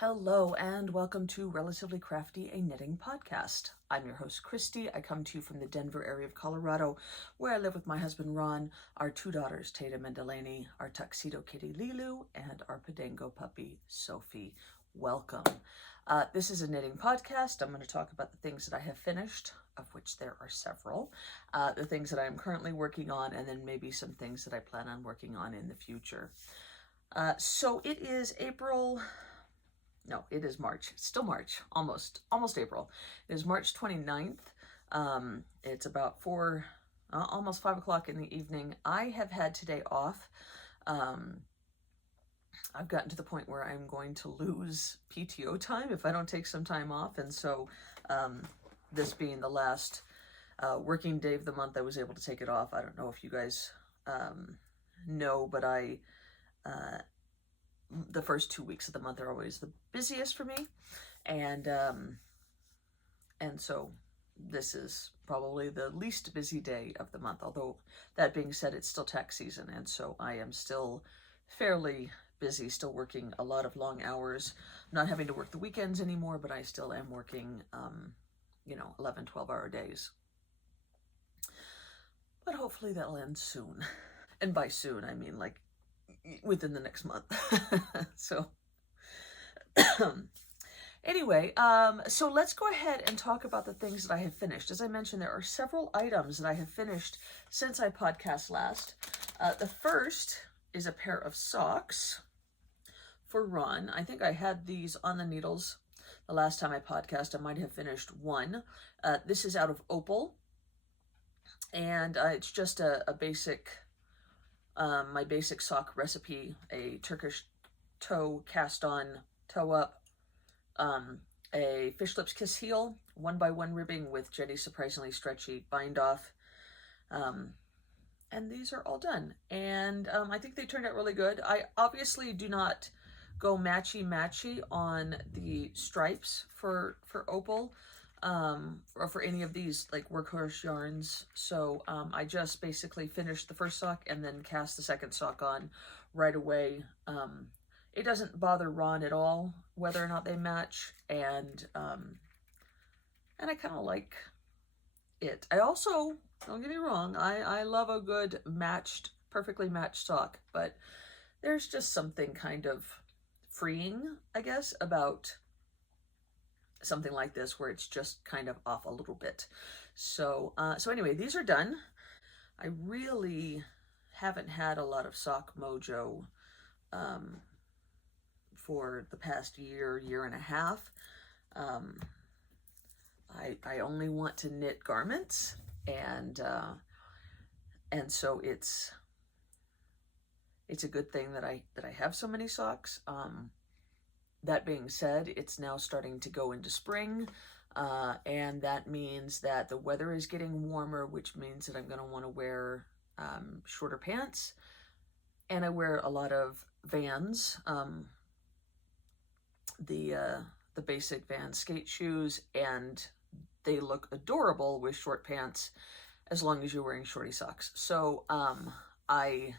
Hello and welcome to Relatively Crafty, a knitting podcast. I'm your host, Christy. I come to you from the Denver area of Colorado, where I live with my husband, Ron, our two daughters, Tatum and Delaney, our tuxedo kitty, Lilu, and our Podengo puppy, Sophie. Welcome. This is a knitting podcast. I'm going to talk about the things that I have finished, of which there are several, the things that I am currently working on, and then maybe some things that I plan on working on in the future. So it is April... No, it is March. It's still March, almost April. It is March 29th. It's about almost 5 o'clock in the evening. I have had today off. I've gotten to the point where I'm going to lose PTO time if I don't take some time off. And so this being the last working day of the month, I was able to take it off. I don't know if you guys know, but the first 2 weeks of the month are always the busiest for me, and so this is probably the least busy day of the month. Although that being said, it's still tax season, and so I am still fairly busy, still working a lot of long hours. I'm not having to work the weekends anymore, but I still am working 11, 12-hour days. But hopefully that'll end soon. And by soon, I mean like within the next month. So anyway, so let's go ahead and talk about the things that I have finished. As I mentioned, there are several items that I have finished since I podcast last. The first is a pair of socks for Ron. I think I had these on the needles the last time I podcast. I might have finished one. This is out of Opal, and it's just a basic my basic sock recipe: a Turkish toe cast on toe up, a fish lips kiss heel, 1x1 ribbing with Jenny's surprisingly stretchy bind off, and these are all done, and I think they turned out really good. I obviously do not go matchy on the stripes for Opal, or for any of these like workhorse yarns. So I just basically finished the first sock and then cast the second sock on right away. It doesn't bother Ron at all whether or not they match, and I kind of like it. I also, don't get me wrong, I love a good perfectly matched sock, but there's just something kind of freeing, I guess, about something like this where it's just kind of off a little bit. So anyway, these are done. I really haven't had a lot of sock mojo for the past year and a half. I only want to knit garments, and so it's a good thing that I have so many socks. That being said, it's now starting to go into spring, and that means that the weather is getting warmer, which means that I'm going to want to wear shorter pants, and I wear a lot of Vans, the basic Vans skate shoes, and they look adorable with short pants as long as you're wearing shorty socks. So I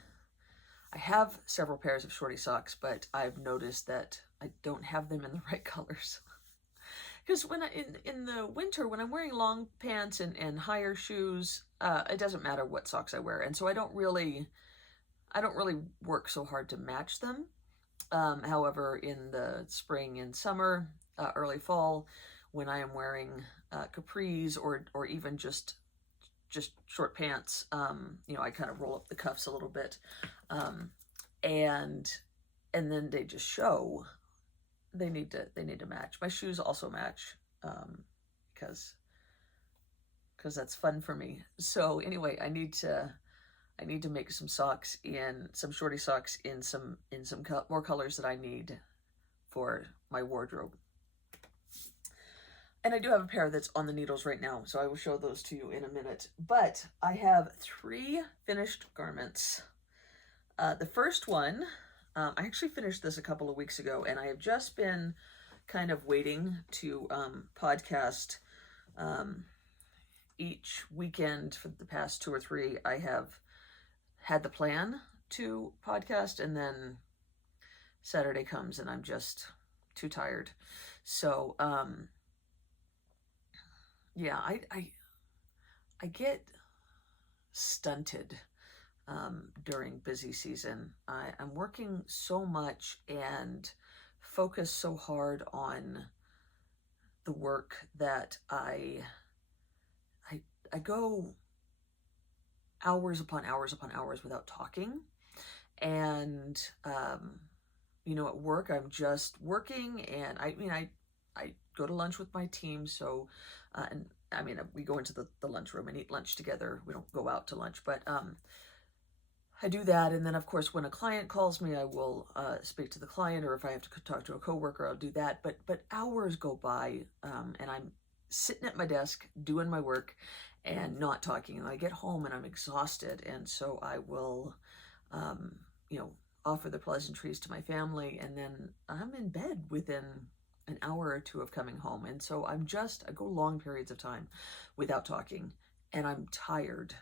have several pairs of shorty socks, but I've noticed that I don't have them in the right colors. Because when in the winter, when I'm wearing long pants and higher shoes, it doesn't matter what socks I wear, and so I don't really work so hard to match them. However, in the spring and summer, early fall, when I am wearing capris or even just short pants, I kind of roll up the cuffs a little bit, and then they just show. They need to match. My shoes also match, because that's fun for me. So anyway, I need to make some shorty socks in some more colors that I need for my wardrobe. And I do have a pair that's on the needles right now, so I will show those to you in a minute. But I have 3 finished garments. The first one, I actually finished this a couple of weeks ago, and I have just been kind of waiting to podcast each weekend for the past 2 or 3. I have had the plan to podcast, and then Saturday comes and I'm just too tired. So, yeah, I get stunted during busy season. I'm working so much and focus so hard on the work that I go hours upon hours upon hours without talking. And you know, at work I'm just working, and I go to lunch with my team. So and I mean, we go into the lunchroom and eat lunch together. We don't go out to lunch, but I do that. And then of course, when a client calls me, I will speak to the client, or if I have to talk to a coworker, I'll do that. But hours go by, and I'm sitting at my desk doing my work and not talking. And I get home and I'm exhausted, and so I will you know, offer the pleasantries to my family, and then I'm in bed within an hour or two of coming home. And so I go long periods of time without talking, and I'm tired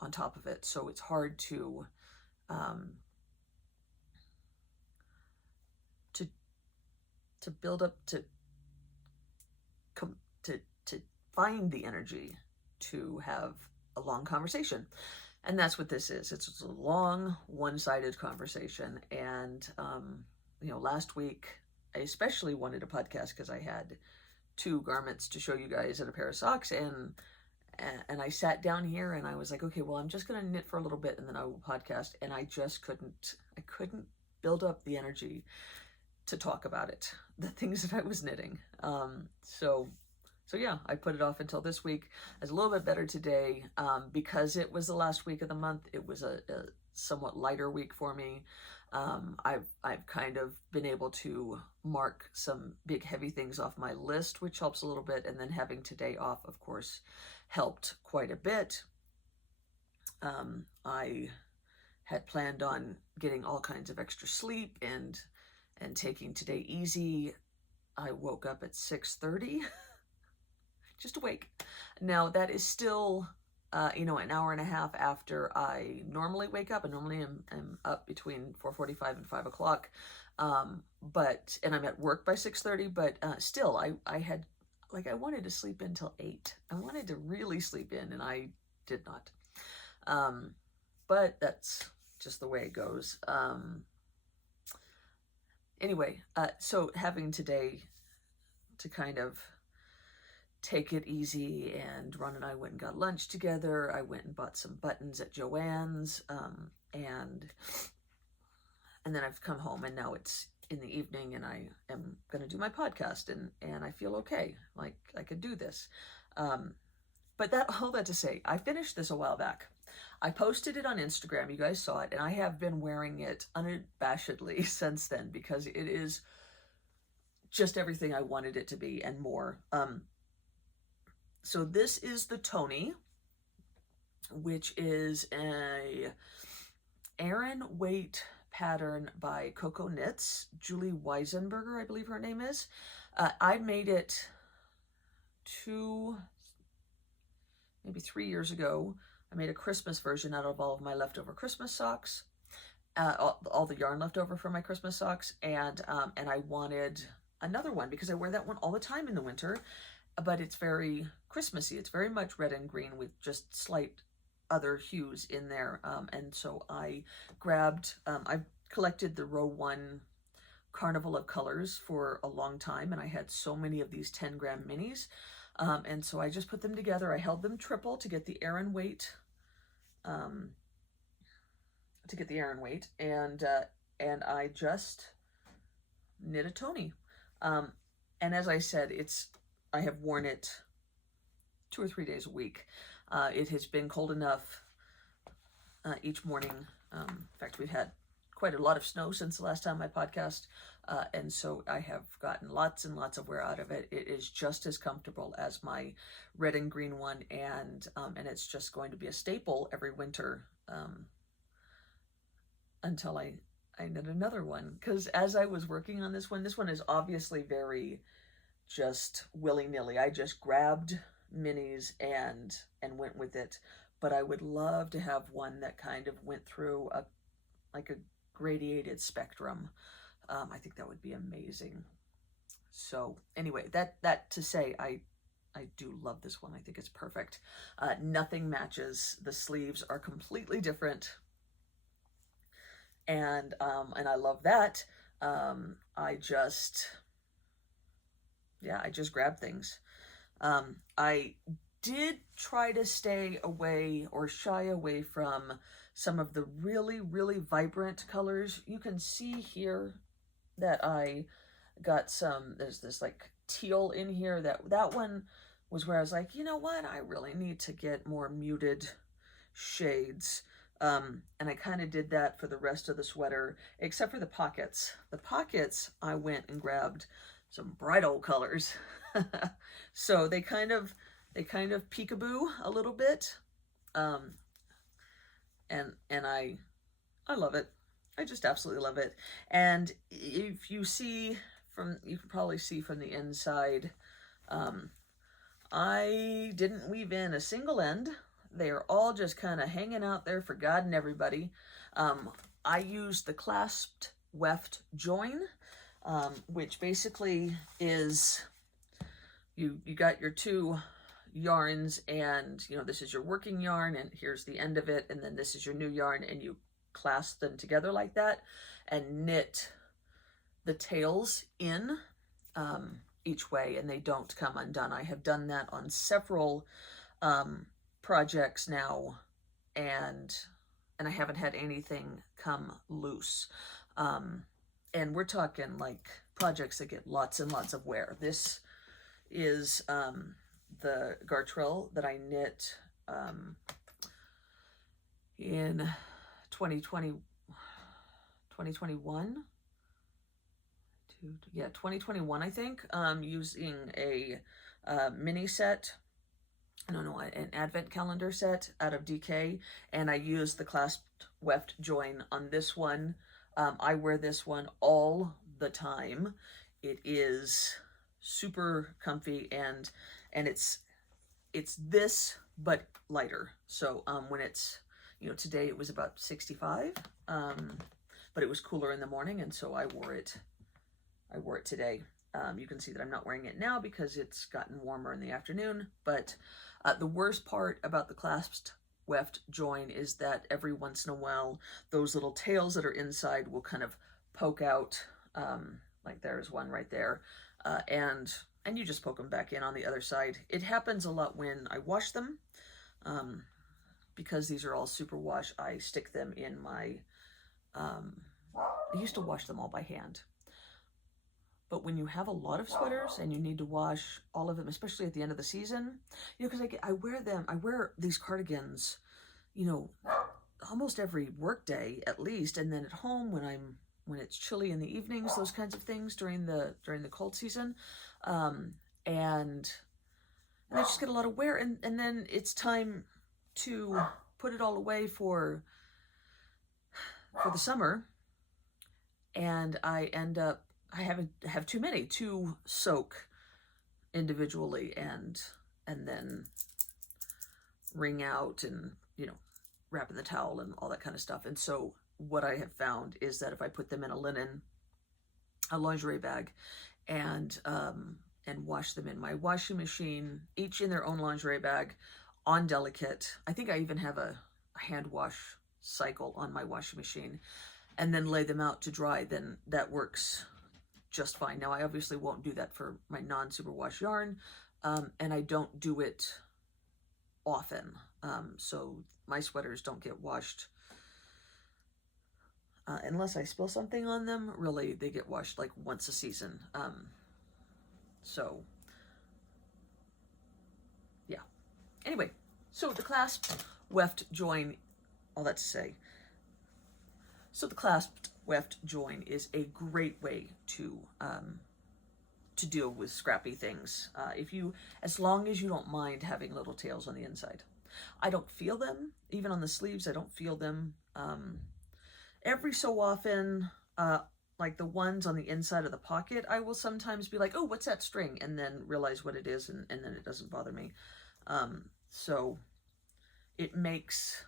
on top of it. So it's hard to build up, to find the energy to have a long conversation. And that's what this is. It's a long, one-sided conversation. And, you know, last week, I especially wanted a podcast because I had 2 garments to show you guys and a pair of socks. And I sat down here and I was like, okay, well, I'm just going to knit for a little bit and then I will podcast. And I couldn't build up the energy to talk about it, the things that I was knitting. So yeah, I put it off until this week. I was a little bit better today because it was the last week of the month. It was a somewhat lighter week for me. I've kind of been able to mark some big heavy things off my list, which helps a little bit. And then having today off, of course, helped quite a bit. I had planned on getting all kinds of extra sleep and taking today easy. I woke up at 6:30. Just awake. Now that is still, you know, an hour and a half after I normally wake up. I normally am up between 4:45 and 5 o'clock. And I'm at work by 6:30, but still I had, like, I wanted to sleep in till 8. I wanted to really sleep in, and I did not. But that's just the way it goes. Anyway, so having today to kind of take it easy, and Ron and I went and got lunch together. I went and bought some buttons at Joann's, and then I've come home, and now it's in the evening, and I am going to do my podcast, and I feel okay, like I could do this. But all that to say, I finished this a while back. I posted it on Instagram. You guys saw it, and I have been wearing it unabashedly since then because it is just everything I wanted it to be and more. So this is the Tony, which is a Aran weight pattern by Coco Knits, Julie Weisenberger, I believe her name is. I made it maybe 3 years ago. I made a Christmas version out of all of my leftover Christmas socks, all the yarn left over from my Christmas socks, and I wanted another one because I wear that one all the time in the winter. But it's very Christmassy. It's very much red and green with just slight other hues in there. And so I grabbed, I've collected the row 1 Carnival of Colors for a long time, and I had so many of these 10-gram minis. And so I just put them together. I held them triple to get the Aran weight, and I just knit a Tony. And as I said, I have worn it 2 or 3 days a week. It has been cold enough each morning. In fact, we've had quite a lot of snow since the last time I podcast, and so I have gotten lots and lots of wear out of it. It is just as comfortable as my red and green one, and it's just going to be a staple every winter until I knit another one. Because as I was working on this one is obviously very just willy-nilly. I just grabbed minis and went with it, but I would love to have one that kind of went through a gradiated spectrum. I think that would be amazing. So anyway, that to say, I do love this one. I think it's perfect. Nothing matches. The sleeves are completely different, and I love that. I just, yeah, I just grab things. I did try to stay away or shy away from some of the really, really vibrant colors. You can see here that I got some, there's this like teal in here. That one was where I was like, you know what, I really need to get more muted shades. And I kind of did that for the rest of the sweater, except for the pockets. The pockets, I went and grabbed some bright old colors. So they kind of peekaboo a little bit. And I love it. I just absolutely love it. And if you see from, you can probably see from the inside, I didn't weave in a single end. They are all just kind of hanging out there for God and everybody. I used the clasped weft join, which basically is you got your two yarns, and you know, this is your working yarn and here's the end of it, and then this is your new yarn, and you clasp them together like that and knit the tails in each way, and they don't come undone. I have done that on several projects now, and I haven't had anything come loose. And we're talking like projects that get lots and lots of wear. This is the gartrelle that I knit in 2021, 2021, I think, using a mini set, an advent calendar set out of DK, and I used the clasped weft join on this one. I wear this one all the time. It is super comfy, and it's this but lighter. So when it's, you know, today it was about 65, but it was cooler in the morning, and so I wore it today. You can see that I'm not wearing it now because it's gotten warmer in the afternoon, but the worst part about the clasped weft join is that every once in a while those little tails that are inside will kind of poke out, like there's one right there, and you just poke them back in on the other side. It happens a lot when I wash them, because these are all super wash. I stick them in my, I used to wash them all by hand. But when you have a lot of sweaters and you need to wash all of them, especially at the end of the season, you know, because I wear these cardigans, you know, almost every work day at least, and then at home when it's chilly in the evenings, those kinds of things during the cold season, and they just get a lot of wear, and then it's time to put it all away for the summer, and I end up, I have too many to soak individually and then wring out and, you know, wrap in the towel and all that kind of stuff. And so what I have found is that if I put them in a lingerie bag, and wash them in my washing machine, each in their own lingerie bag, on delicate. I think I even have a hand wash cycle on my washing machine, and then lay them out to dry, then that works just fine. Now, I obviously won't do that for my non-superwash yarn, and I don't do it often. So my sweaters don't get washed unless I spill something on them. Really, they get washed like once a season. So yeah. Anyway, so the clasped weft join, all that to say. So the clasped weft join is a great way to deal with scrappy things. As long as you don't mind having little tails on the inside. I don't feel them, even on the sleeves, I don't feel them. Every so often, like the ones on the inside of the pocket, I will sometimes be like, oh, what's that string? And then realize what it is, and then it doesn't bother me. So it makes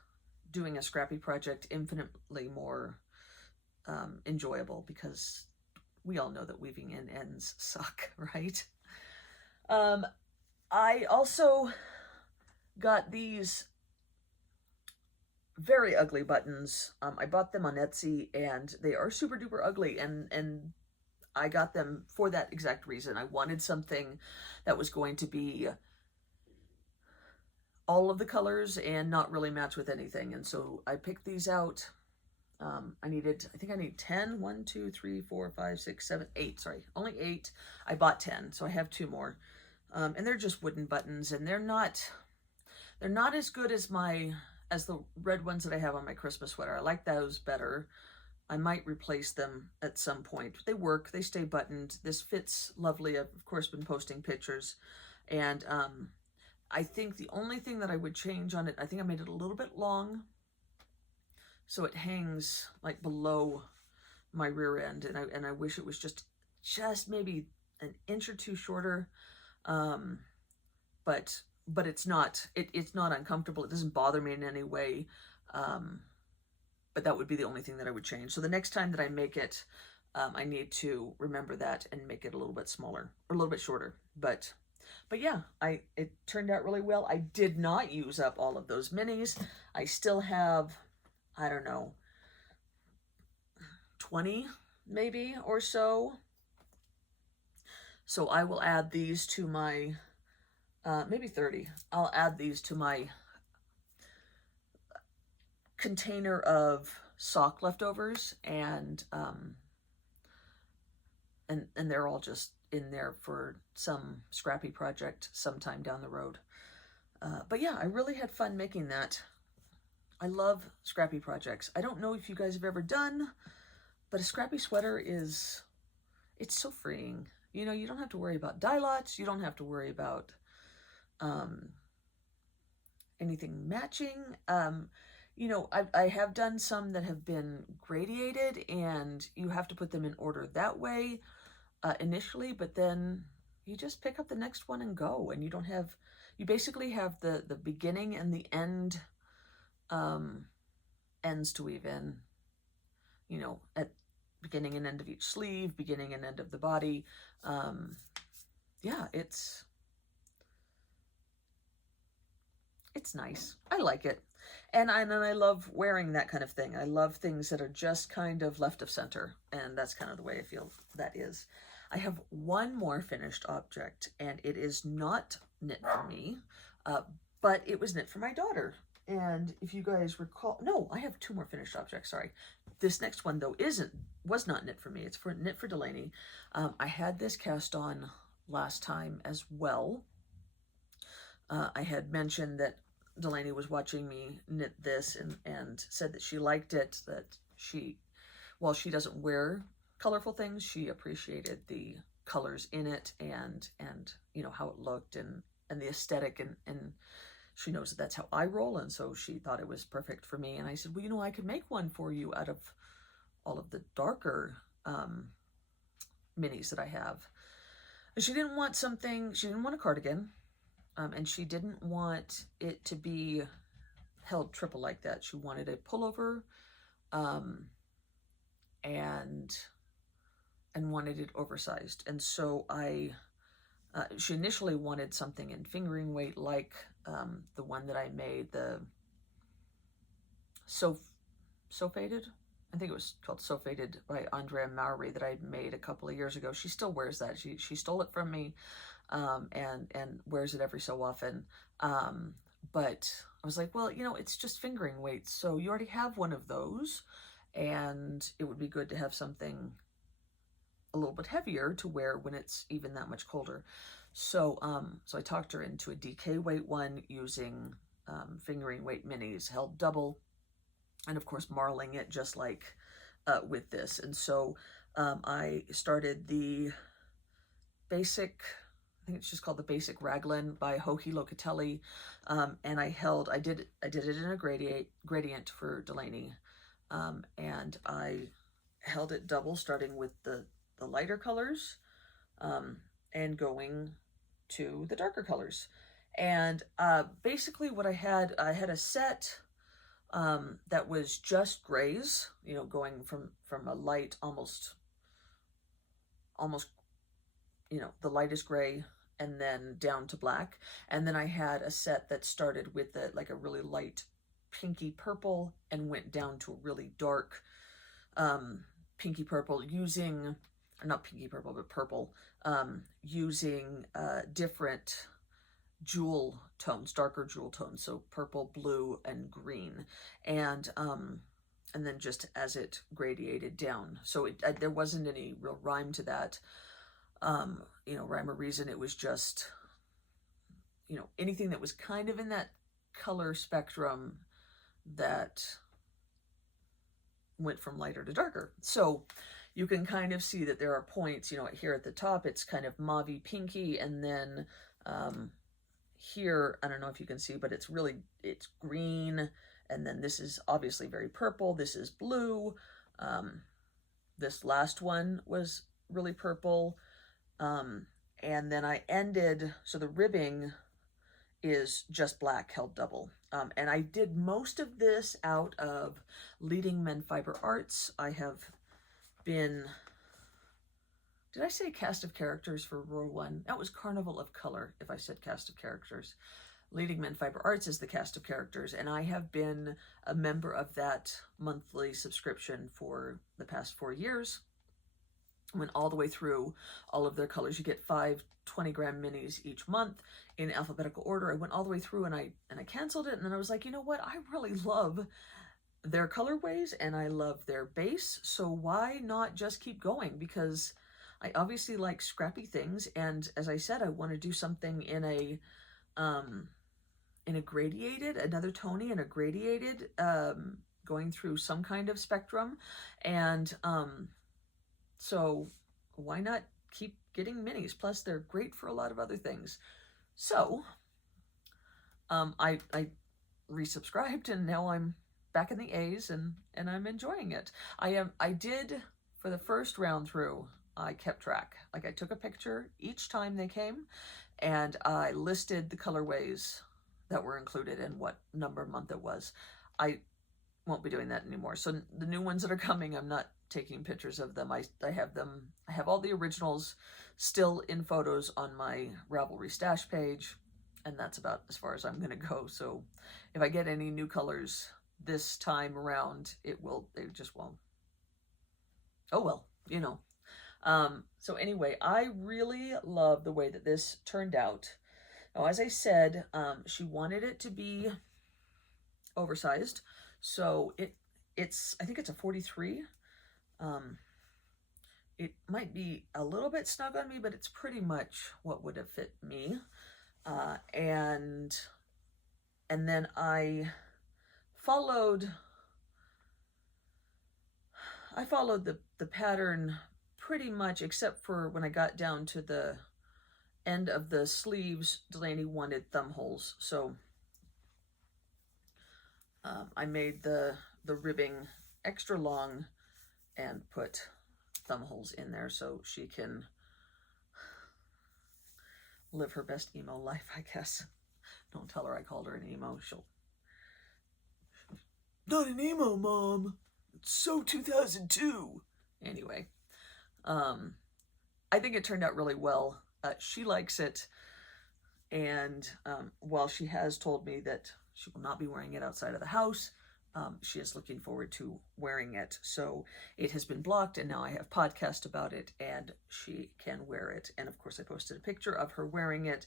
doing a scrappy project infinitely more enjoyable, because we all know that weaving in ends suck, right? I also got these very ugly buttons. I bought them on Etsy, and they are super duper ugly, and I got them for that exact reason. I wanted something that was going to be all of the colors and not really match with anything. And so I picked these out. I think I need 10. 1, 2, 3, 4, 5, 6, 7, 8. Sorry, only 8. I bought 10, so I have 2 more. And they're just wooden buttons, and they're not as good as the red ones that I have on my Christmas sweater. I like those better. I might replace them at some point. They work, they stay buttoned. This fits lovely. I've of course been posting pictures, and I think the only thing that I would change on it, I think I made it a little bit long, so it hangs like below my rear end, and I wish it was just maybe an inch or 2 shorter, but it's not uncomfortable. It doesn't bother me in any way, but that would be the only thing that I would change. So the next time that I make it, I need to remember that and make it a little bit smaller or a little bit shorter. But yeah, it turned out really well. I did not use up all of those minis. I still have, I don't know, 20 maybe or so. So I will add these to my, maybe 30. I'll add these to my container of sock leftovers, and they're all just in there for some scrappy project sometime down the road. But yeah, I really had fun making that. I love scrappy projects. I don't know if you guys have ever done, but a scrappy sweater it's so freeing. You know, you don't have to worry about dye lots. You don't have to worry about anything matching. You know, I have done some that have been gradiated, and you have to put them in order that way initially, but then you just pick up the next one and go, and you basically have the beginning and the end ends to weave in, you know, at beginning and end of each sleeve, beginning and end of the body. Yeah, it's nice. I like it. And I love wearing that kind of thing. I love things that are just kind of left of center, and that's kind of the way I feel that is. I have one more finished object, and it is not knit for me, but it was knit for my daughter. And if you guys recall, no, I have 2 more finished objects, sorry. This next one, though, was not knit for me. It's knit for Delaney. I had this cast on last time as well. I had mentioned that Delaney was watching me knit this and said that she liked it, that while she doesn't wear colorful things, she appreciated the colors in it and you know, how it looked and the aesthetic, and she knows that that's how I roll, and so she thought it was perfect for me. And I said, well, you know, I could make one for you out of all of the darker minis that I have. And she didn't want a cardigan, and she didn't want it to be held triple like that. She wanted a pullover, and wanted it oversized. And so she initially wanted something in fingering weight, like the one that I made, the So Faded. I think it was called So Faded by Andrea Mowry, that I made a couple of years ago. She still wears that. She stole it from me, and wears it every so often. But I was like, well, you know, it's just fingering weights, so you already have one of those, and it would be good to have something a little bit heavier to wear when it's even that much colder. So I talked her into a DK weight one using fingering weight minis, held double, and of course marling it just like with this. And so I started the basic, I think it's just called the Basic Raglan by Joji Locatelli, and I did it in a gradient for Delaney, and I held it double, starting with the lighter colors and going to the darker colors. And basically what I had a set that was just grays, you know, going from a light, almost almost, you know, the lightest gray and then down to black. And then I had a set that started with like a really light pinky purple and went down to a really dark pinky purple, using, or not pinky purple, but purple, using different jewel tones, darker jewel tones, so purple, blue, and green, and then just as it gradiated down. So there wasn't any real rhyme to that, you know, rhyme or reason. It was just, you know, anything that was kind of in that color spectrum that went from lighter to darker. So you can kind of see that there are points, you know, here at the top, it's kind of mauvey pinky, and then here, I don't know if you can see, but it's green, and then this is obviously very purple, this is blue, this last one was really purple, and then I ended, so the ribbing is just black held double, and I did most of this out of Leading Men Fiber Arts. I have been, did I say cast of characters for row 1? That was Carnival of Color, if I said cast of characters. Leading Men Fiber Arts is the cast of characters, and I have been a member of that monthly subscription for the past 4 years. Went all the way through all of their colors. You get 5 20-gram minis each month in alphabetical order. I went all the way through, and I canceled it, and then I was like, you know what? I really love their colorways and I love their base, so why not just keep going? Because I obviously like scrappy things, and as I said, I want to do something in a gradiated, another Tony in a gradiated, going through some kind of spectrum, and so why not keep getting minis? Plus they're great for a lot of other things. So I resubscribed, and now I'm back in the A's, and I'm enjoying it. I did, for the first round through, I kept track. Like, I took a picture each time they came, and I listed the colorways that were included and what number month it was. I won't be doing that anymore. So the new ones that are coming, I'm not taking pictures of them. I have all the originals still in photos on my Ravelry stash page, and that's about as far as I'm going to go. So if I get any new colors this time around, they just won't. Oh well, you know. So anyway, I really love the way that this turned out. Now, as I said, she wanted it to be oversized, so it's I think it's a 43. It might be a little bit snug on me, but it's pretty much what would have fit me. And then I followed the pattern pretty much, except for when I got down to the end of the sleeves, Delaney wanted thumb holes. So I made the ribbing extra long and put thumb holes in there so she can live her best emo life, I guess. Don't tell her I called her an emo. She'll... Not an emo, Mom. It's so 2002. Anyway, I think it turned out really well. She likes it, and while she has told me that she will not be wearing it outside of the house, she is looking forward to wearing it. So it has been blocked, and now I have podcast about it, and she can wear it. And of course, I posted a picture of her wearing it.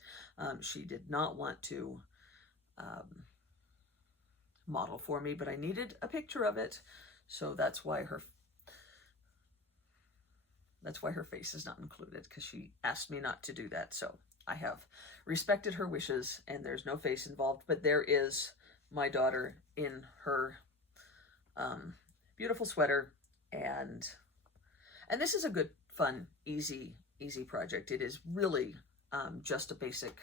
She did not want to model for me, but I needed a picture of it, so that's why her face is not included, because she asked me not to do that. So I have respected her wishes, and there's no face involved, but there is my daughter in her beautiful sweater, and this is a good, fun, easy project. It is really just a basic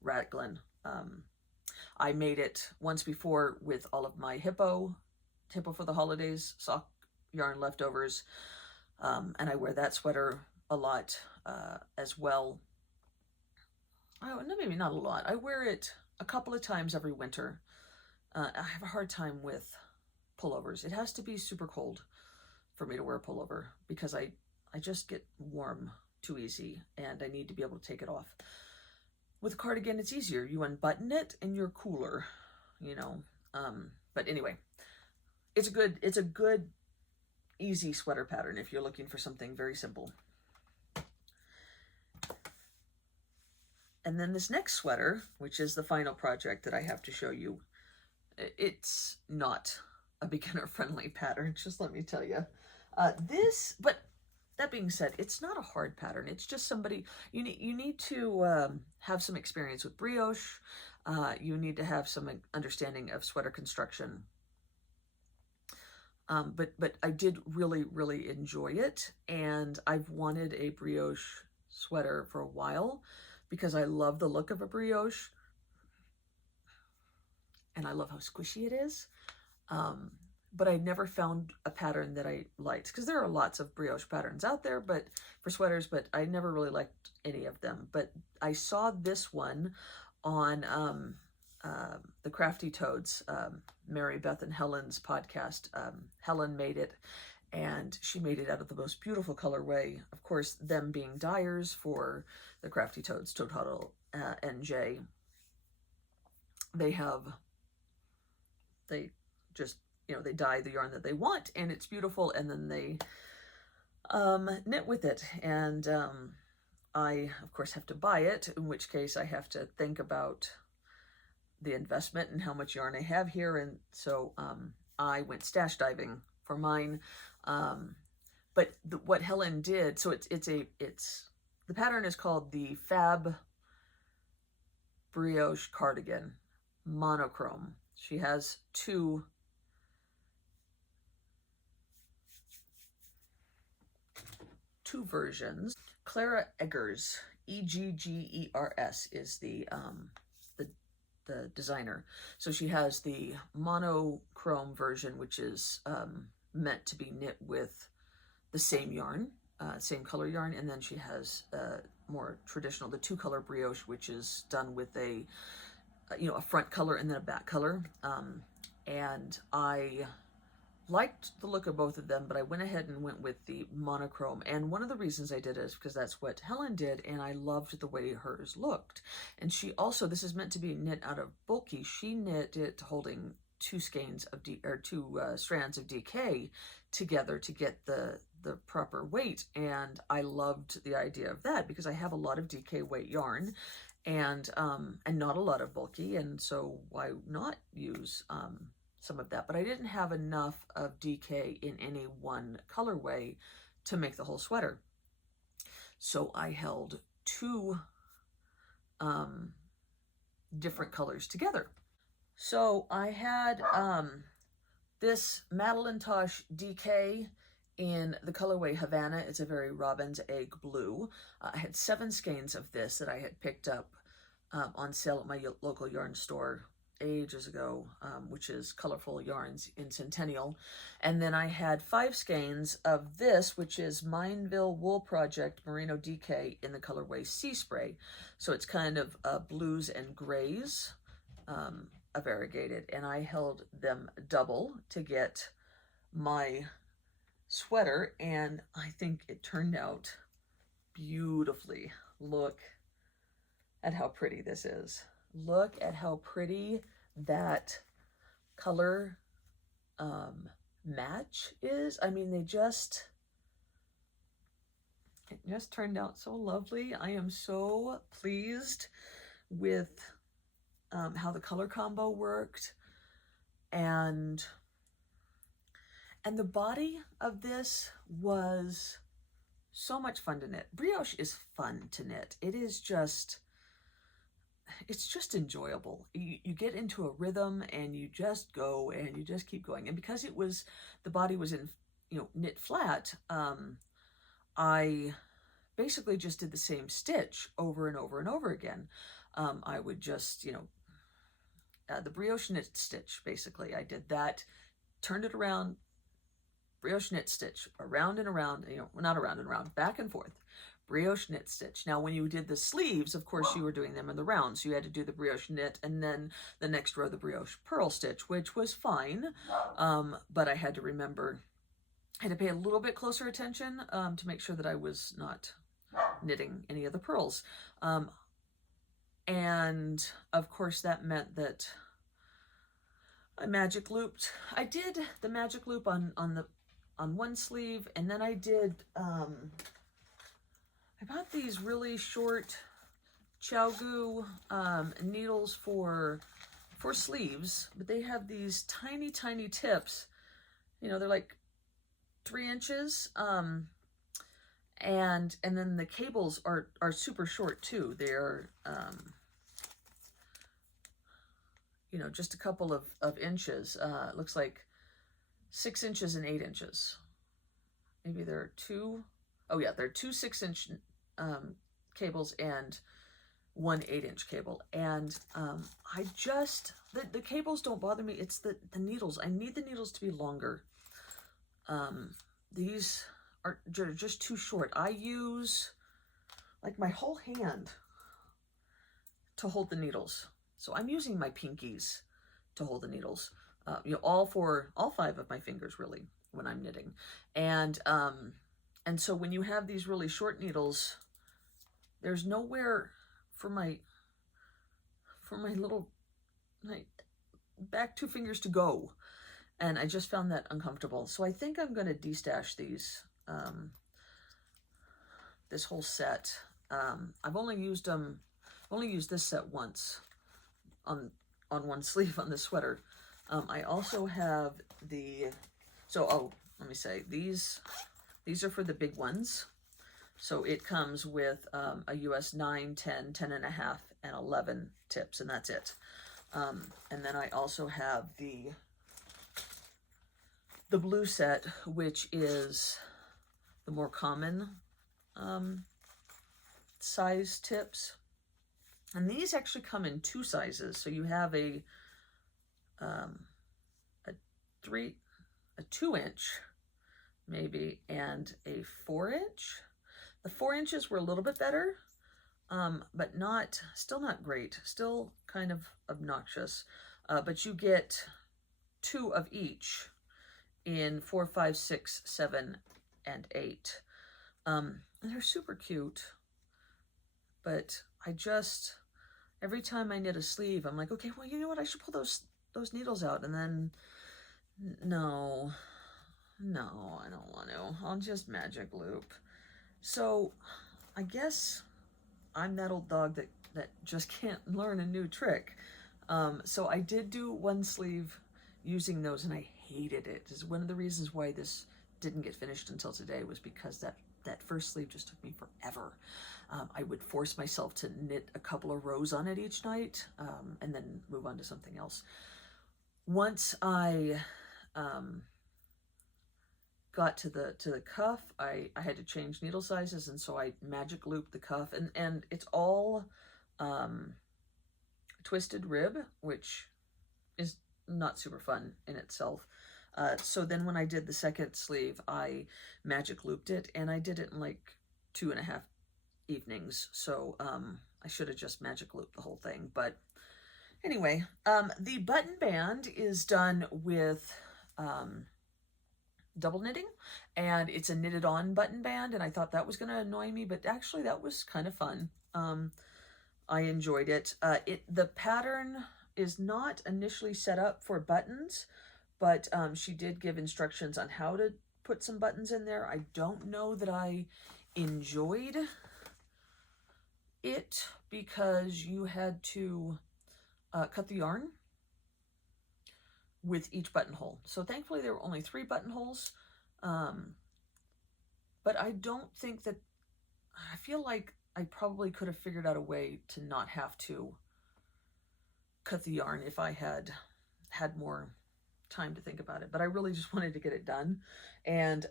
raglan. I made it once before with all of my hippo for the holidays sock yarn leftovers, and I wear that sweater a lot as well. Maybe not a lot. I wear it a couple of times every winter. I have a hard time with pullovers. It has to be super cold for me to wear a pullover, because I just get warm too easy, and I need to be able to take it off. With a cardigan, it's easier. You unbutton it and you're cooler, you know. But anyway, it's a good, easy sweater pattern if you're looking for something very simple. And then this next sweater, which is the final project that I have to show you, it's not a beginner-friendly pattern, just let me tell you. But that being said, it's not a hard pattern. It's just somebody, you need to have some experience with brioche. You need to have some understanding of sweater construction. But I did really, really enjoy it, and I've wanted a brioche sweater for a while because I love the look of a brioche, and I love how squishy it is. But I never found a pattern that I liked, because there are lots of brioche patterns out there, but for sweaters, but I never really liked any of them. But I saw this one on the Crafty Toads, Mary Beth and Helen's podcast. Helen made it, and she made it out of the most beautiful colorway. Of course, them being dyers for the Crafty Toads, Toad Huddle, NJ. They just, you know, they dye the yarn that they want, and it's beautiful, and then they knit with it. And I, of course, have to buy it, in which case I have to think about the investment and how much yarn I have here. And so I went stash diving for mine. But what Helen did, so the pattern is called the Fab Brioche Cardigan Monochrome. She has two versions. Clara Eggers, Eggers, is the designer. So she has the monochrome version, which is meant to be knit with the same yarn, same color yarn, and then she has more traditional, the two-color brioche, which is done with a front color and then a back color. And I liked the look of both of them, but I went ahead and went with the monochrome. And one of the reasons I did it is because that's what Helen did, and I loved the way hers looked. And she also, this is meant to be knit out of bulky. She knit it holding two strands of DK together to get the proper weight. And I loved the idea of that because I have a lot of DK weight yarn, and not a lot of bulky, and so why not use some of that? But I didn't have enough of DK in any one colorway to make the whole sweater, so I held two different colors together. So I had this Madeline Tosh DK in the colorway Havana. It's a very robin's egg blue. I had 7 skeins of this that I had picked up on sale at my local yarn store ages ago, which is Colorful Yarns in Centennial. And then I had 5 skeins of this, which is Mineville Wool Project Merino DK in the colorway Sea Spray. So it's kind of blues and grays, variegated, and I held them double to get my sweater, and I think it turned out beautifully. Look at how pretty this is. Look at how pretty that color match is. I mean, it just turned out so lovely. I am so pleased with how the color combo worked, and the body of this was so much fun to knit. Brioche is fun to knit. It's just enjoyable. You get into a rhythm and you just go and you just keep going. And because the body was in, knit flat, I basically just did the same stitch over and over and over again. I would just, the brioche knit stitch, basically. I did that, turned it around, brioche knit stitch, around and around, not around and around, back and forth, brioche knit stitch. Now, when you did the sleeves, of course, you were doing them in the round, so you had to do the brioche knit and then the next row, the brioche purl stitch, which was fine, but I had to remember, I had to pay a little bit closer attention to make sure that I was not knitting any of the purls. And of course that meant that I magic looped. I did the magic loop on one sleeve, and then I did, I bought these really short Xiaogu needles for sleeves, but they have these tiny, tiny tips. You know, they're like 3 inches. And then the cables are super short too. They're, you know, just a couple of inches. It looks like 6 inches and 8 inches. Maybe there are two. Oh yeah, there are 2 6-inch cables and 1 8-inch cable. And I just, the cables don't bother me. It's the needles. I need the needles to be longer. These are just too short. I use like my whole hand to hold the needles. So I'm using my pinkies to hold the needles. You know, all 5 of my fingers really when I'm knitting. And so when you have these really short needles, there's nowhere for my little back 2 fingers to go. And I just found that uncomfortable. So I think I'm going to destash these, this whole set. I've only used this set once on one sleeve on the sweater. I also have let me say, these are for the big ones. So it comes with a US 9, 10, 10 and a half, and 11 tips, and that's it. And then I also have the blue set, which is the more common size tips. And these actually come in 2 sizes. So you have a 2-inch maybe, and a 4-inch. The 4 inches were a little bit better, but still not great, still kind of obnoxious. But you get 2 of each in 4, 5, 6, 7, and 8. And they're super cute, but I just, every time I knit a sleeve, I'm like, okay, well, you know what? I should pull those needles out. And then, no, I don't want to. I'll just magic loop. So I guess I'm that old dog that just can't learn a new trick. So I did do one sleeve using those, and I hated it. This is one of the reasons why this didn't get finished until today, was because that first sleeve just took me forever. I would force myself to knit a couple of rows on it each night, and then move on to something else. Once I got to the cuff, I had to change needle sizes, and so I magic looped the cuff, and it's all twisted rib, which is not super fun in itself. So then when I did the second sleeve, I magic looped it, and I did it in like 2.5 evenings. So I should have just magic looped the whole thing. But anyway, the button band is done with double knitting, and it's a knitted on button band, and I thought that was going to annoy me, but actually that was kind of fun. I enjoyed it. The pattern is not initially set up for buttons, but she did give instructions on how to put some buttons in there. I don't know that I enjoyed it, because you had to cut the yarn with each buttonhole. So thankfully there were only 3 buttonholes, but I don't think that, I feel like I probably could have figured out a way to not have to cut the yarn if I had more time to think about it. But I really just wanted to get it done, and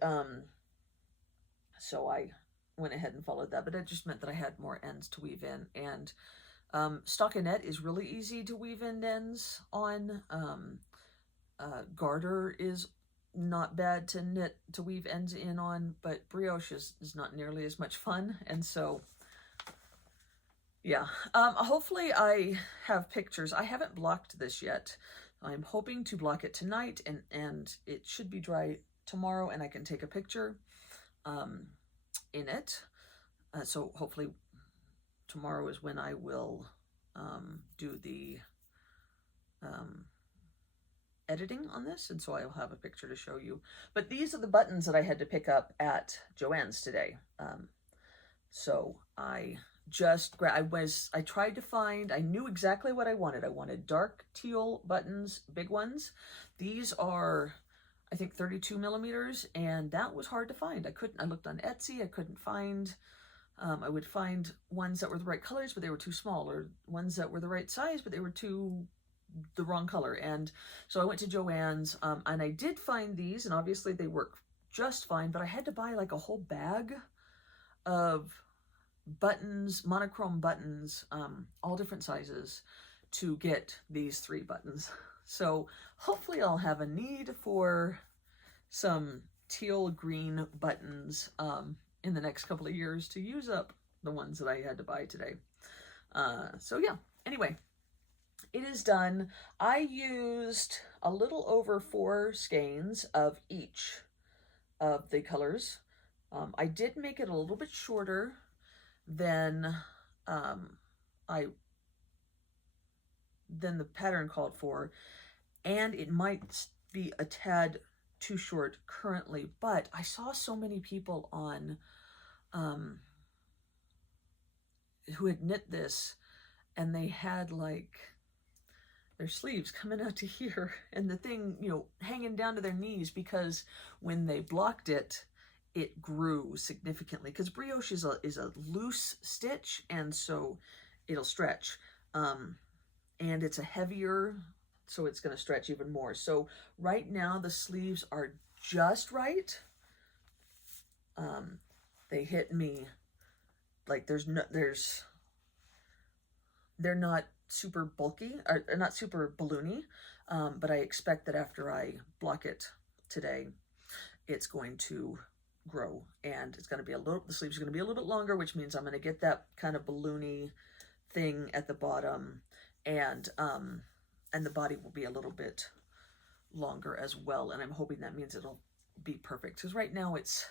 so I went ahead and followed that. But it just meant that I had more ends to weave in, and stockinette is really easy to weave in ends on. Garter is not bad to weave ends in on, but brioche is not nearly as much fun. And so yeah, hopefully I have pictures. I haven't blocked this yet. I'm hoping to block it tonight, and it should be dry tomorrow, and I can take a picture in it. So hopefully tomorrow is when I will do the editing on this, and so I'll have a picture to show you. But these are the buttons that I had to pick up at Joann's today. So I tried to find, I knew exactly what I wanted. I wanted dark teal buttons, big ones. These are, I think, 32 millimeters, and that was hard to find. I looked on Etsy, I couldn't find, I would find ones that were the right colors, but they were too small, or ones that were the right size, but they were the wrong color. And so I went to Joann's, and I did find these, and obviously they work just fine, but I had to buy like a whole bag of buttons, monochrome buttons, all different sizes, to get these 3 buttons. So hopefully I'll have a need for some teal green buttons in the next couple of years to use up the ones that I had to buy today. So yeah, anyway, it is done. I used a little over 4 skeins of each of the colors. I did make it a little bit shorter than the pattern called for, and it might be a tad too short currently, but I saw so many people on who had knit this, and they had like their sleeves coming out to here and the thing, you know, hanging down to their knees, because when they blocked it, it grew significantly, because brioche is a loose stitch, and so it'll stretch, and it's a heavier, so it's going to stretch even more. So right now the sleeves are just right. They hit me like they're not super bulky, or not super balloony, but I expect that after I block it today, it's going to grow, and it's going to be the sleeves are going to be a little bit longer, which means I'm going to get that kind of balloony thing at the bottom, and the body will be a little bit longer as well, and I'm hoping that means it'll be perfect, because right now it's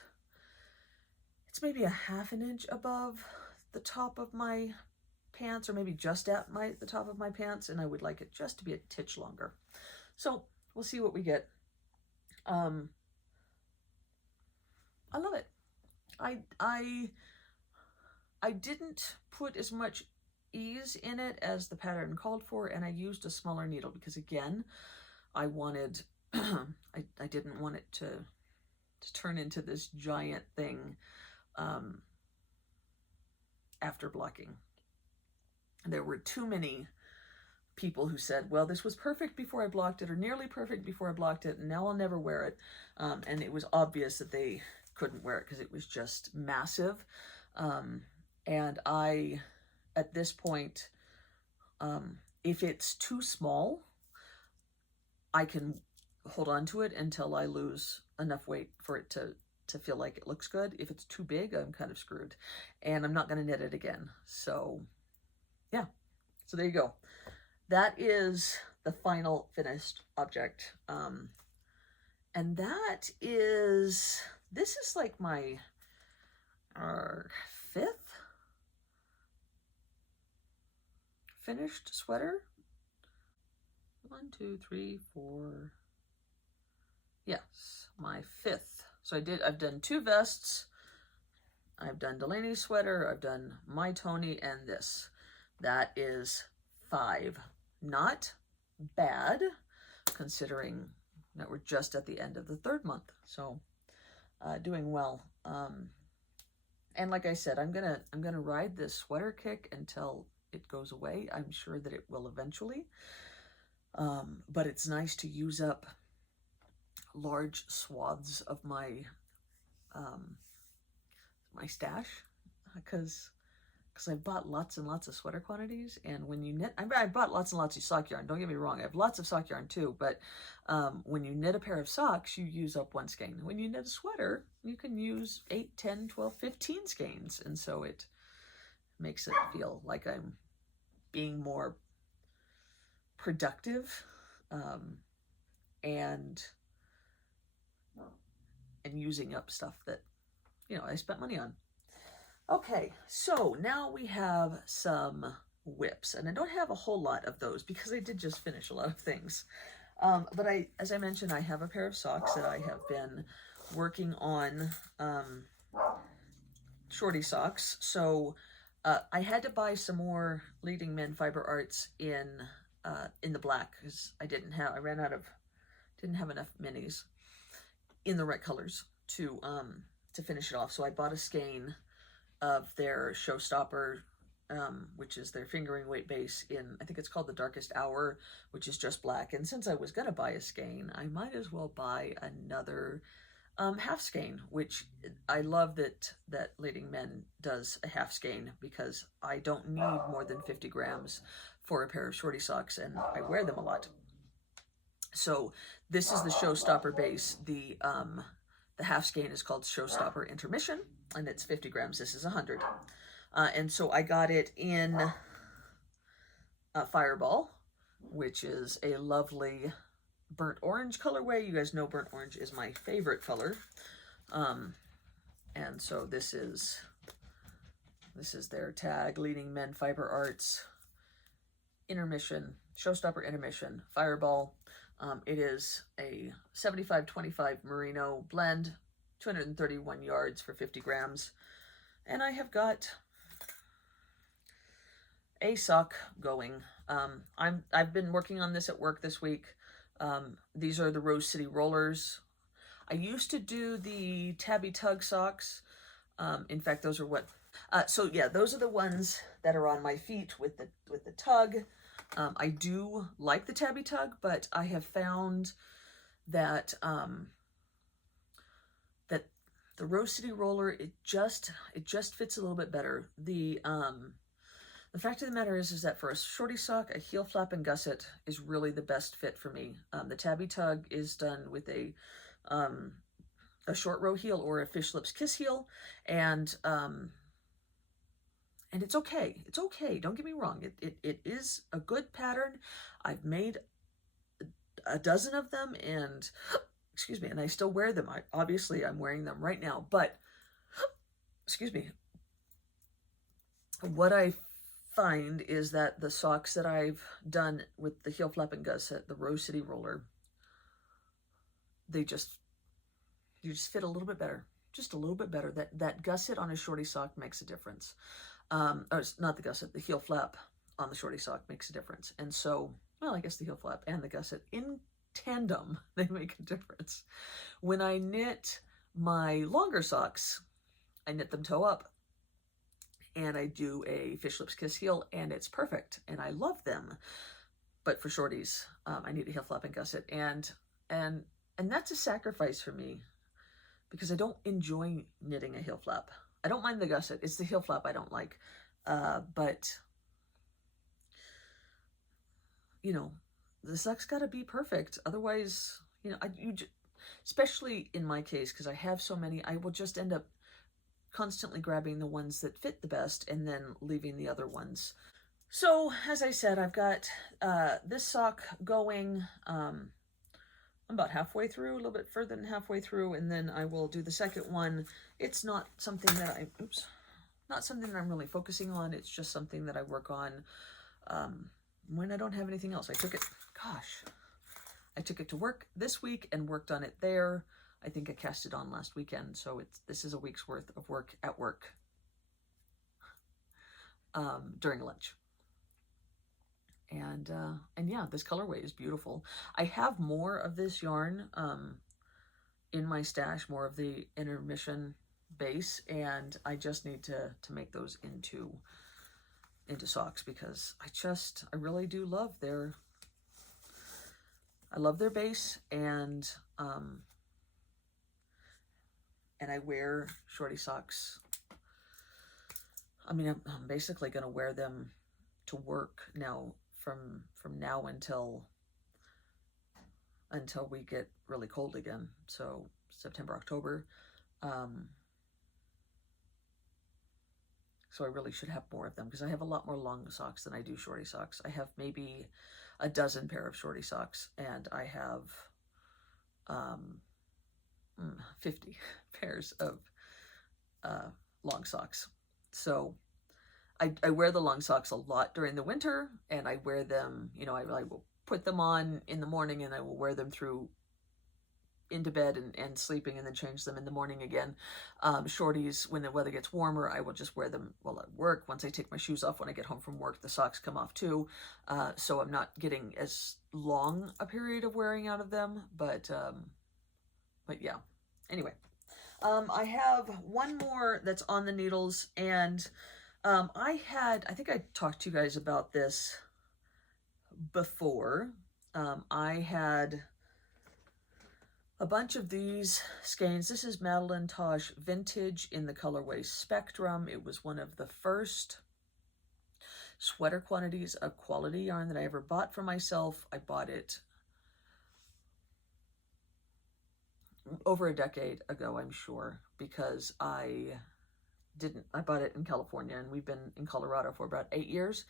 maybe a ½ inch above the top of my pants, or maybe just at the top of my pants, and I would like it just to be a titch longer. So we'll see what we get. I love it. I didn't put as much ease in it as the pattern called for, and I used a smaller needle because, again, I wanted I didn't want it to turn into this giant thing after blocking. There were too many people who said, well, this was perfect before I blocked it, or nearly perfect before I blocked it, and now I'll never wear it. And it was obvious that they couldn't wear it because it was just massive. And I, at this point, if it's too small, I can hold on to it until I lose enough weight for it to feel like it looks good. If it's too big, I'm kind of screwed, and I'm not going to knit it again. So yeah, so there you go. That is the final finished object. And this is like my 5th finished sweater. 1, 2, 3, 4. Yes, my 5th. So I've done 2 vests. I've done Delaney's sweater. I've done my Tony, and this. That is 5. Not bad, considering that we're just at the end of the 3rd month. So doing well. And like I said, I'm gonna ride this sweater kick until it goes away. I'm sure that it will eventually. But it's nice to use up large swaths of my my stash, because I bought lots and lots of sweater quantities, and when you knit, I bought lots and lots of sock yarn, don't get me wrong, I have lots of sock yarn too, but when you knit a pair of socks, you use up 1 skein. When you knit a sweater, you can use 8, 10, 12, 15 skeins, and so it makes it feel like I'm being more productive, and using up stuff that, I spent money on. Okay, so now we have some whips, and I don't have a whole lot of those because I did just finish a lot of things. But as I mentioned, I have a pair of socks that I have been working on, shorty socks. So I had to buy some more Leading Men Fiber Arts in the black because I ran out of, didn't have enough minis in the right colors to finish it off. So I bought a skein of their Showstopper, which is their fingering weight base in, I think it's called the Darkest Hour, which is just black. And since I was going to buy a skein, I might as well buy another half skein, which I love that Leading Men does a half skein because I don't need more than 50 grams for a pair of shorty socks, and I wear them a lot. So this is the Showstopper base. The half skein is called Showstopper Intermission, and it's 50 grams. This is 100. And so I got it in Fireball, which is a lovely burnt orange colorway. You guys know burnt orange is my favorite color. And so this is their tag, Leading Men Fiber Arts Intermission, Showstopper Intermission, Fireball. It is a 75-25 merino blend, 231 yards for 50 grams. And I have got a sock going. I've been working on this at work this week. These are the Rose City Rollers. I used to do the Tabby Tug socks. In fact, those are what, so yeah, those are the ones that are on my feet with the tug. I do like the Tabby Tug, but I have found that that the Rose City Roller, it just fits a little bit better. The fact of the matter is that for a shorty sock, a heel flap and gusset is really the best fit for me. The Tabby Tug is done with a short row heel or a fish lips kiss heel, and it's okay. It's okay. Don't get me wrong. It is a good pattern. I've made a dozen of them, and excuse me, and I still wear them. Obviously I'm wearing them right now, but excuse me. What I find is that the socks that I've done with the heel flap and gusset, the Rose City Roller, you just fit a little bit better. Just a little bit better. That gusset on a shorty sock makes a difference. Or it's not the gusset, the heel flap on the shorty sock makes a difference. And so, well, I guess the heel flap and the gusset in tandem, they make a difference. When I knit my longer socks, I knit them toe up, and I do a fish lips kiss heel, and it's perfect, and I love them. But for shorties, I need a heel flap and gusset, and that's a sacrifice for me because I don't enjoy knitting a heel flap. I don't mind the gusset. It's the heel flap I don't like. But, you know, the sock's got to be perfect. Otherwise, you know, especially in my case, because I have so many, I will just end up constantly grabbing the ones that fit the best and then leaving the other ones. So, as I said, I've got this sock going. I'm about halfway through, a little bit further than halfway through, and then I will do the second one. It's not something that not something that I'm really focusing on. It's just something that I work on when I don't have anything else. I took it to work this week and worked on it there. I think I cast it on last weekend, so this is a week's worth of work at work during lunch. And yeah, this colorway is beautiful. I have more of this yarn in my stash, more of the Intermission base, and I just need to make those into socks because I really do love their base, and I wear shorty socks. I mean, I'm basically going to wear them to work now from now until we get really cold again. So September, October. So I really should have more of them because I have a lot more long socks than I do shorty socks. I have maybe a dozen pair of shorty socks, and I have 50 pairs of long socks. So I wear the long socks a lot during the winter, and I wear them, you know, I will put them on in the morning and I will wear them through into bed and sleeping, and then change them in the morning again. Shorties, when the weather gets warmer, I will just wear them while at work. Once I take my shoes off when I get home from work, the socks come off too. So I'm not getting as long a period of wearing out of them, but yeah. Anyway, I have one more that's on the needles, and I think I talked to you guys about this before. I had a bunch of these skeins. This is Madeline Tosh Vintage in the colorway Spectrum. It was one of the first sweater quantities of quality yarn that I ever bought for myself. I bought it over a decade ago, I'm sure, because I bought it in California, and we've been in Colorado for about 8 years.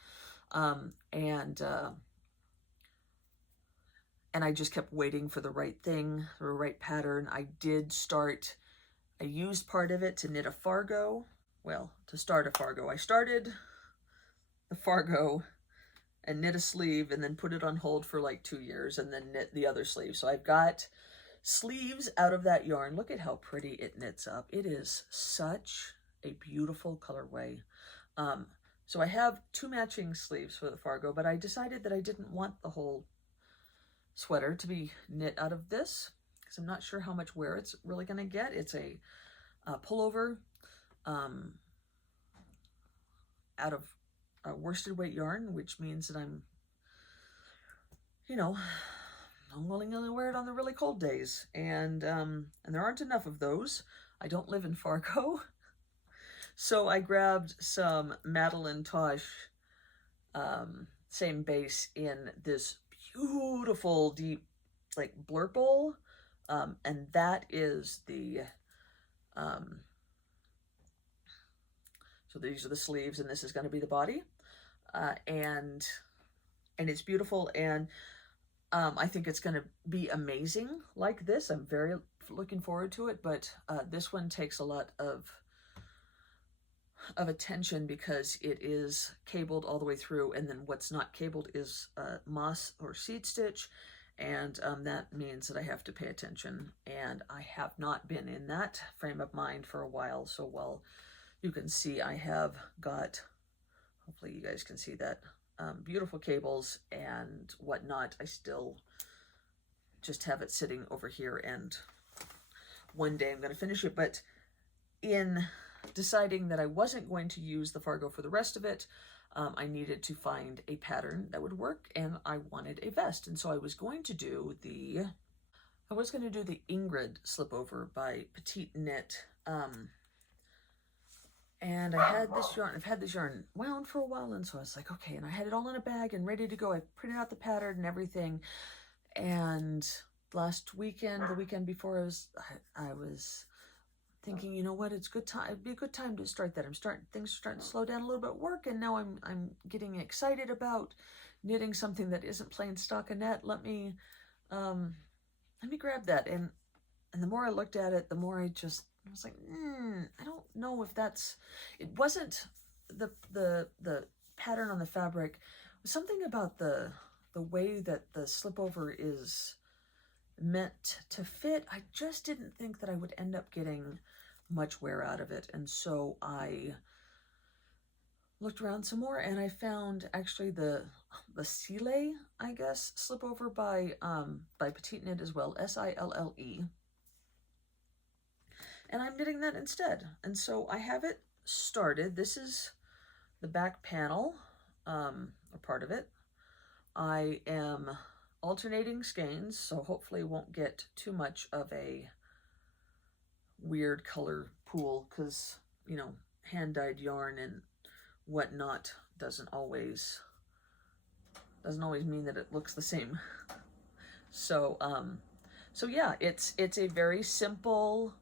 And I just kept waiting for the right thing, the right pattern. I used part of it to knit a Fargo. Well, to start a Fargo. I started the Fargo and knit a sleeve, and then put it on hold for like 2 years, and then knit the other sleeve. So I've got sleeves out of that yarn. Look at how pretty it knits up. It is such a beautiful colorway. So I have 2 matching sleeves for the Fargo, but I decided that I didn't want the whole sweater to be knit out of this, because I'm not sure how much wear it's really going to get. It's a pullover out of worsted weight yarn, which means that I'm willing to wear it on the really cold days, and there aren't enough of those. I don't live in Fargo. So I grabbed some Madeline Tosh same base in this beautiful deep like blurple, and that is the so these are the sleeves, and this is going to be the body, and it's beautiful, and I think it's going to be amazing like this. I'm very looking forward to it, but this one takes a lot of attention because it is cabled all the way through, and then what's not cabled is moss or seed stitch, and that means that I have to pay attention, and I have not been in that frame of mind for a while. So while you can see I have got, hopefully you guys can see that, beautiful cables and whatnot, I still just have it sitting over here, and one day I'm going to finish it. But in deciding that I wasn't going to use the Fargo for the rest of it, I needed to find a pattern that would work, and I wanted a vest, and so I was going to do the Ingrid slipover by Petite Knit, and I had this yarn. I've had this yarn wound for a while, and so I was like, okay, and I had it all in a bag and ready to go. I printed out the pattern and everything, and last weekend, the weekend before, I was thinking, you know what, it'd be a good time to start that. Things are starting to slow down a little bit at work, and now I'm getting excited about knitting something that isn't plain stockinette. Let me grab that. And the more I looked at it, the more I was like, I don't know if it wasn't the pattern on the fabric. It was something about the way that the slipover is meant to fit. I just didn't think that I would end up getting much wear out of it, and so I looked around some more, and I found actually the Sille, I guess, slipover by Petite Knit as well, Sille, and I'm knitting that instead. And so I have it started. This is the back panel, or part of it. I am alternating skeins, so hopefully won't get too much of a weird color pool, because hand-dyed yarn and whatnot doesn't always mean that it looks the same. So yeah, it's a very simple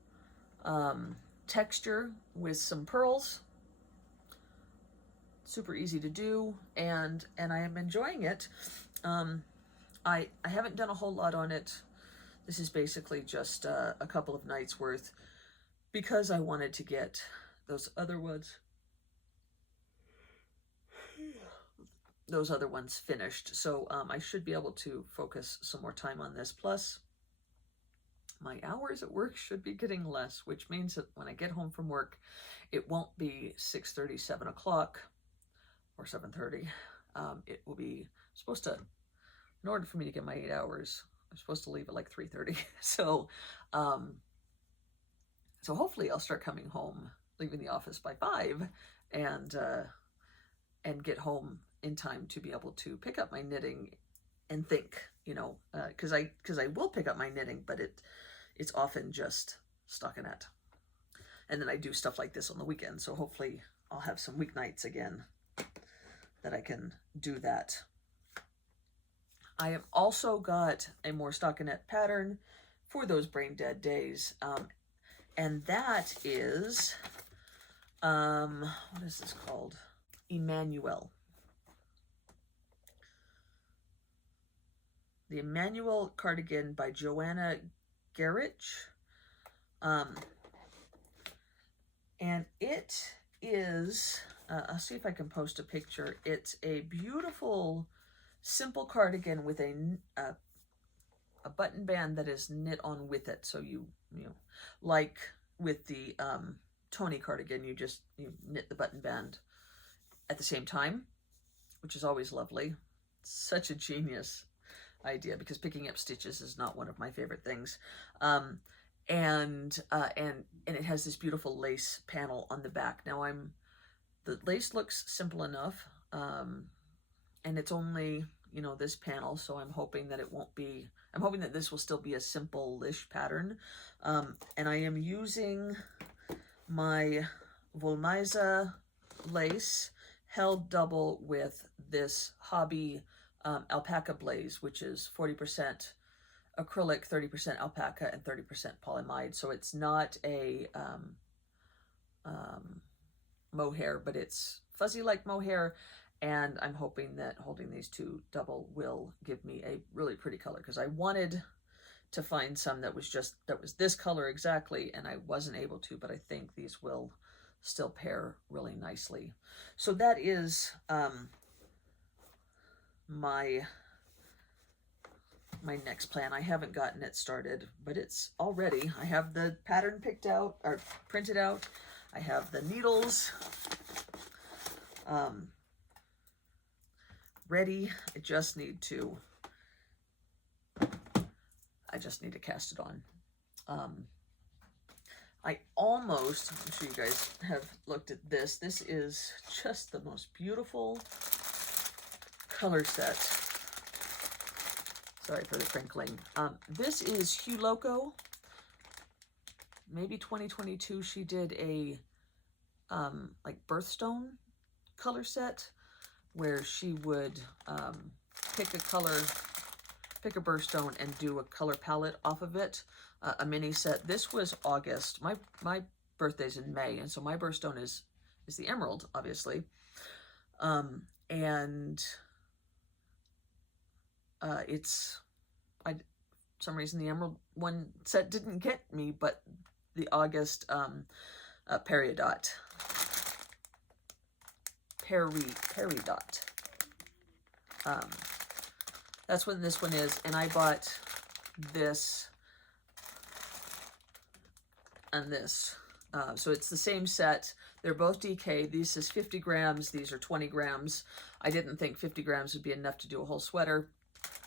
texture with some pearls. Super easy to do, and I am enjoying it. I haven't done a whole lot on it. This is basically just a couple of nights worth, because I wanted to get those other ones those other ones finished. So I should be able to focus some more time on this. Plus, my hours at work should be getting less, which means that when I get home from work, it won't be 6:30, 7 o'clock, or 7:30. It will be supposed to, in order for me to get my 8 hours, I'm supposed to leave at like 3:30. So, so hopefully I'll start coming home, leaving the office by 5, and get home in time to be able to pick up my knitting and think, you know, because I will pick up my knitting, but it's often just stockinette. And then I do stuff like this on the weekend, so hopefully I'll have some weeknights again that I can do that. I have also got a more stockinette pattern for those brain dead days, and that is, what is this called? Emmanuel. The Emmanuel cardigan by Joanna Gerich. And it is, I'll see if I can post a picture. It's a beautiful, simple cardigan with a button band that is knit on with it. So you know, like with the Tony cardigan, you knit the button band at the same time, which is always lovely. Such a genius idea, because picking up stitches is not one of my favorite things. And it has this beautiful lace panel on the back. Now the lace looks simple enough, and it's only, you know, this panel, so I'm hoping that I'm hoping that this will still be a simple-ish pattern. And I am using my Volmaiza lace held double with this Hobby alpaca blaze, which is 40% acrylic, 30% alpaca, and 30% polyamide. So it's not a mohair, but it's fuzzy like mohair. And I'm hoping that holding these two double will give me a really pretty color, because I wanted to find some that was this color exactly, and I wasn't able to, but I think these will still pair really nicely. So that is my next plan. I haven't gotten it started, but it's all ready. I have the pattern picked out or printed out. I have the needles ready. I just need to cast it on. I'm sure you guys have looked at this. This is just the most beautiful color set. Sorry for the crinkling. This is Hugh Loco. Maybe 2022 she did a like birthstone color set where she would pick a birthstone and do a color palette off of it, a mini set. This was August. My birthday's in May, and so my birthstone is the emerald, obviously. It's, for some reason the emerald one set didn't get me, but the August peridot. Peridot. That's what this one is, and I bought this and this. So it's the same set. They're both DK. This is 50 grams. These are 20 grams. I didn't think 50 grams would be enough to do a whole sweater,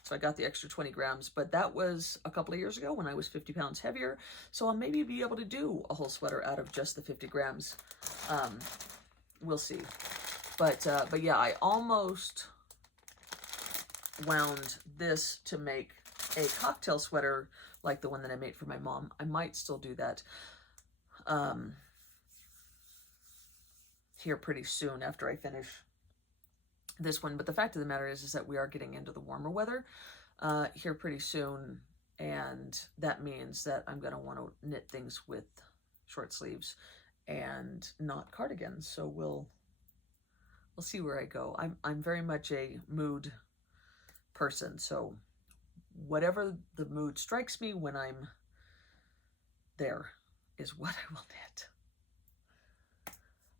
so I got the extra 20 grams. But that was a couple of years ago when I was 50 pounds heavier, so I'll maybe be able to do a whole sweater out of just the 50 grams. We'll see. But yeah, I almost wound this to make a cocktail sweater like the one that I made for my mom. I might still do that here pretty soon after I finish this one. But the fact of the matter is that we are getting into the warmer weather here pretty soon, and that means that I'm going to want to knit things with short sleeves and not cardigans. So we'll see where I go. I'm very much a mood person, so whatever the mood strikes me when I'm there is what I will knit.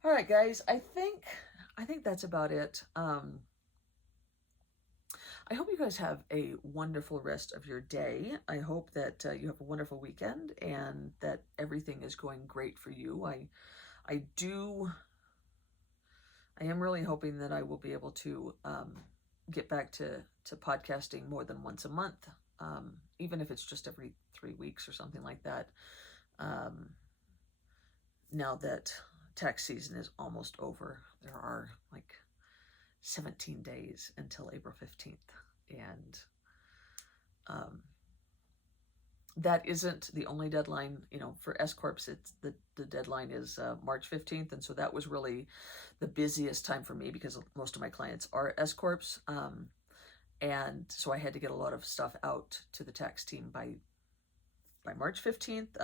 All right, guys, I think that's about it. I hope you guys have a wonderful rest of your day. I hope that you have a wonderful weekend and that everything is going great for you. I do, I am really hoping that I will be able to get back to podcasting more than once a month, even if it's just every 3 weeks or something like that. Now that tax season is almost over, there are like 17 days until April 15th. And that isn't the only deadline, for S Corps. It's the deadline is March 15th. And so that was really the busiest time for me because most of my clients are S Corps. And so I had to get a lot of stuff out to the tax team by March 15th.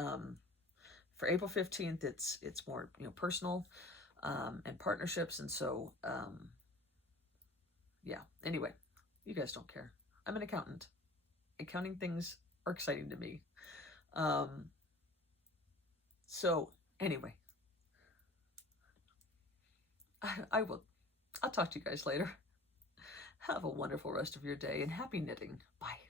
For April 15th, it's more, personal and partnerships. And so, yeah, anyway, you guys don't care. I'm an accountant. Accounting things are exciting to me. So anyway, I'll talk to you guys later. Have a wonderful rest of your day and happy knitting. Bye.